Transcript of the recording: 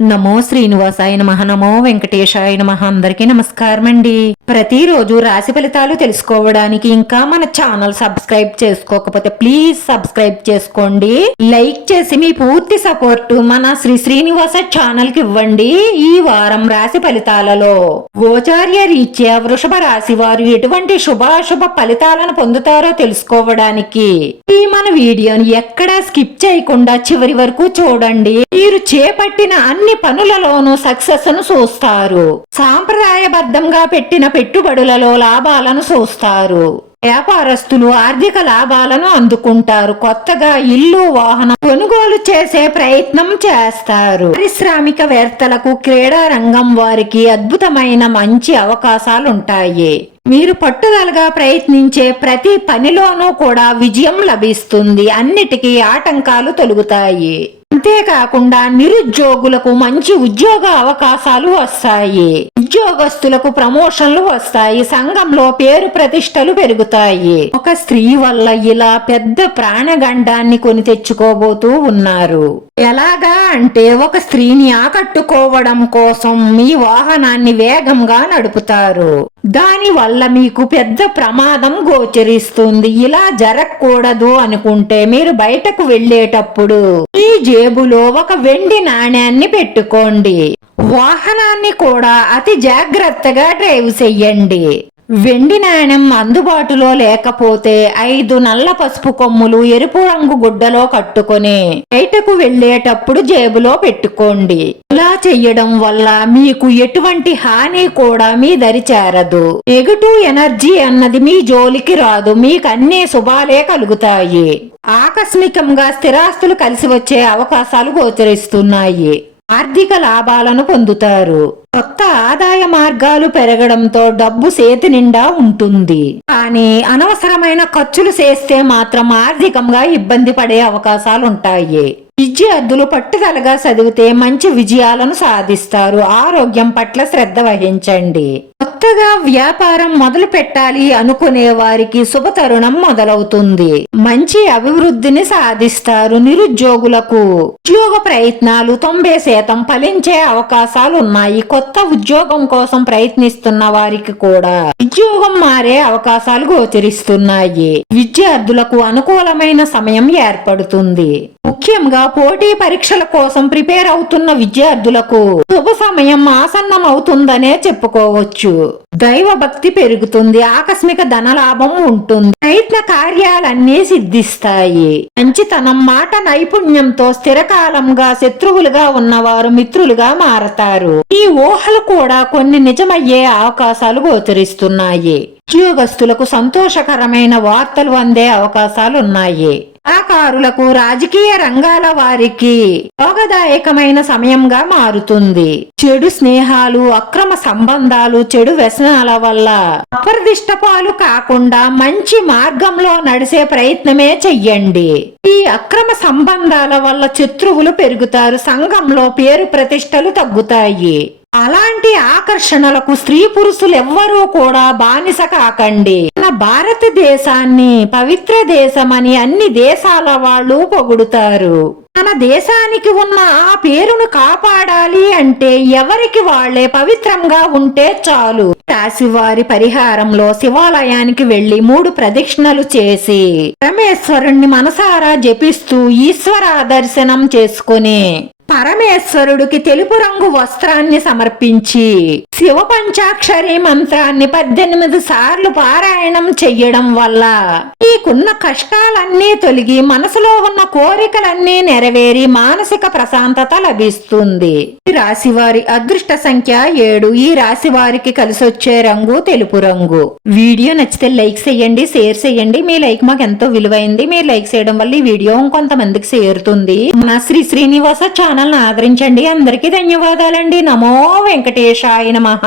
నమో శ్రీనివాసాయ నమః. నమో వెంకటేశాయ నమః. అందరికీ నమస్కారం అండి. ప్రతిరోజు రాశి ఫలితాలు తెలుసుకోవడానికి ఇంకా మన ఛానల్ సబ్స్క్రైబ్ చేసుకోకపోతే ప్లీజ్ సబ్స్క్రైబ్ చేసుకోండి. లైక్ చేసి మీ పూర్తి సపోర్ట్ మన శ్రీనివాస ఛానల్ కి ఇవ్వండి. ఈ వారం రాశి ఫలితాలలో గోచార్య రీత్యా వృషభ రాశి వారు ఎటువంటి శుభాశుభ ఫలితాలను పొందుతారో తెలుసుకోవడానికి ఈ మన వీడియోని ఎక్కడా స్కిప్ చేయకుండా చివరి వరకు చూడండి. మీరు చేపట్టిన అన్ని పనులలోనూ సక్సెస్ ను చూస్తారు. సాంప్రదాయబద్ధంగా పెట్టిన పెట్టుబడులలో లాభాలను చూస్తారు. వ్యాపారస్తులు ఆర్థిక లాభాలను అందుకుంటారు. కొత్తగా ఇల్లు వాహనం కొనుగోలు చేసే ప్రయత్నం చేస్తారు. పారిశ్రామికవేత్తలకు క్రీడా రంగం వారికి అద్భుతమైన మంచి అవకాశాలుంటాయి. మీరు పట్టుదలగా ప్రయత్నించే ప్రతి పనిలోనూ కూడా విజయం లభిస్తుంది. అన్నిటికీ ఆటంకాలు తొలగుతాయి. అంతేకాకుండా నిరుద్యోగులకు మంచి ఉద్యోగ అవకాశాలు వస్తాయి. ఉద్యోగస్తులకు ప్రమోషన్లు వస్తాయి. సంఘంలో పేరు ప్రతిష్టలు పెరుగుతాయి. ఒక స్త్రీ వల్ల ఇలా పెద్ద ప్రాణగండాన్ని కొని తెచ్చుకోబోతూ ఉన్నారు. ఎలాగా అంటే ఒక స్త్రీని ఆకట్టుకోవడం కోసం మీ వాహనాన్ని వేగంగా నడుపుతారు. దాని వల్ల మీకు పెద్ద ప్రమాదం గోచరిస్తుంది. ఇలా జరగకూడదు అనుకుంటే మీరు బయటకు వెళ్ళేటప్పుడు ఈ జేబులో ఒక వెండి నాణ్యాన్ని పెట్టుకోండి. వాహనాన్ని కూడా అతి జాగ్రత్తగా డ్రైవ్ చెయ్యండి. వెండి నాణ్యం అందుబాటులో లేకపోతే 5 నల్ల పసుపు కొమ్ములు ఎరుపు రంగు గుడ్డలో కట్టుకొని బయటకు వెళ్లేటప్పుడు జేబులో పెట్టుకోండి. ఇలా చెయ్యడం వల్ల మీకు ఎటువంటి హాని కూడా మీ దరి చేరదు. నెగటివ్ ఎనర్జీ అన్నది మీ జోలికి రాదు. మీకు అన్ని శుభాలే కలుగుతాయి. ఆకస్మికంగా స్థిరాస్తులు కలిసి వచ్చే అవకాశాలు గోచరిస్తున్నాయి. ఆర్థిక లాభాలను పొందుతారు. కొత్త ఆదాయ మార్గాలు పెరగడంతో డబ్బు చేతి నిండా ఉంటుంది. కానీ అనవసరమైన ఖర్చులు చేస్తే మాత్రం ఆర్థికంగా ఇబ్బంది పడే అవకాశాలుంటాయి. విద్యార్థులు పట్టుదలగా చదివితే మంచి విజయాలను సాధిస్తారు. ఆరోగ్యం పట్ల శ్రద్ధ వహించండి. కొత్తగా వ్యాపారం మొదలు పెట్టాలి అనుకునే వారికి శుభతరుణం మొదలవుతుంది. మంచి అభివృద్ధిని సాధిస్తారు. నిరుద్యోగులకు ఉద్యోగ ప్రయత్నాలు 90% ఫలించే అవకాశాలు ఉన్నాయి. కొత్త ఉద్యోగం కోసం ప్రయత్నిస్తున్న వారికి కూడా ఉద్యోగం మారే అవకాశాలు గోచరిస్తున్నాయి. విద్యార్థులకు అనుకూలమైన సమయం ఏర్పడుతుంది. ముఖ్యంగా పోటీ పరీక్షల కోసం ప్రిపేర్ అవుతున్న విద్యార్థులకు శుభ సమయం ఆసన్నం అవుతుందనే చెప్పుకోవచ్చు. దైవ భక్తి పెరుగుతుంది. ఆకస్మిక ధనలాభం ఉంటుంది. ప్రయత్న కార్యాలన్నీ సిద్ధిస్తాయి. మంచితనం, మాట నైపుణ్యంతో స్థిరకాలంగా శత్రువులుగా ఉన్నవారు మిత్రులుగా మారతారు. ఈ ఊహలు కూడా కొన్ని నిజమయ్యే అవకాశాలు గోచరిస్తున్నాయి. ఉద్యోగస్తులకు సంతోషకరమైన వార్తలు అందే అవకాశాలున్నాయి. కళాకారులకు, రాజకీయ రంగాల వారికి యోగదాయకమైన సమయంగా మారుతుంది. చెడు స్నేహాలు, అక్రమ సంబంధాలు, చెడు వ్యసనాల వల్ల అప్రదిష్టపాలు కాకుండా మంచి మార్గంలో నడిసే ప్రయత్నమే చెయ్యండి. ఈ అక్రమ సంబంధాల వల్ల శత్రువులు పెరుగుతారు. సంఘంలో పేరు ప్రతిష్టలు తగ్గుతాయి. అలాంటి ఆకర్షణలకు స్త్రీ పురుషులు ఎవ్వరూ కూడా బానిస కాకండి. మన భారతదేశాన్ని పవిత్ర దేశమని అన్ని దేశాల వాళ్ళు పొగుడుతారు. మన దేశానికి ఉన్న ఆ పేరును కాపాడాలి అంటే ఎవరికి వాళ్లే పవిత్రంగా ఉంటే చాలు. రాశివారి పరిహారంలో శివాలయానికి వెళ్లి 3 ప్రదక్షిణలు చేసి పరమేశ్వరుణ్ణి మనసారా జపిస్తూ ఈశ్వర దర్శనం చేసుకుని పరమేశ్వరుడికి తెలుపు రంగు వస్త్రాన్ని సమర్పించి శివ పంచాక్షరి మంత్రాన్ని 18 సార్లు పారాయణం చెయ్యడం వల్ల మీకున్న కష్టాలన్నీ తొలగి మనసులో ఉన్న కోరికలన్నీ నెరవేరి మానసిక ప్రశాంతత లభిస్తుంది. ఈ రాశివారి అదృష్ట సంఖ్య 7. ఈ రాశి వారికి కలిసొచ్చే రంగు తెలుపు రంగు. వీడియో నచ్చితే లైక్ చేయండి, షేర్ చేయండి. మీ లైక్ మాకు ఎంతో విలువైంది. మీరు లైక్ చేయడం వల్ల ఈ వీడియో కొంతమందికి చేరుతుంది. మన శ్రీనివాస ఛానల్ ఆదరించండి. అందరికీ ధన్యవాదాలండి. నమో వెంకటేశాయ నమః.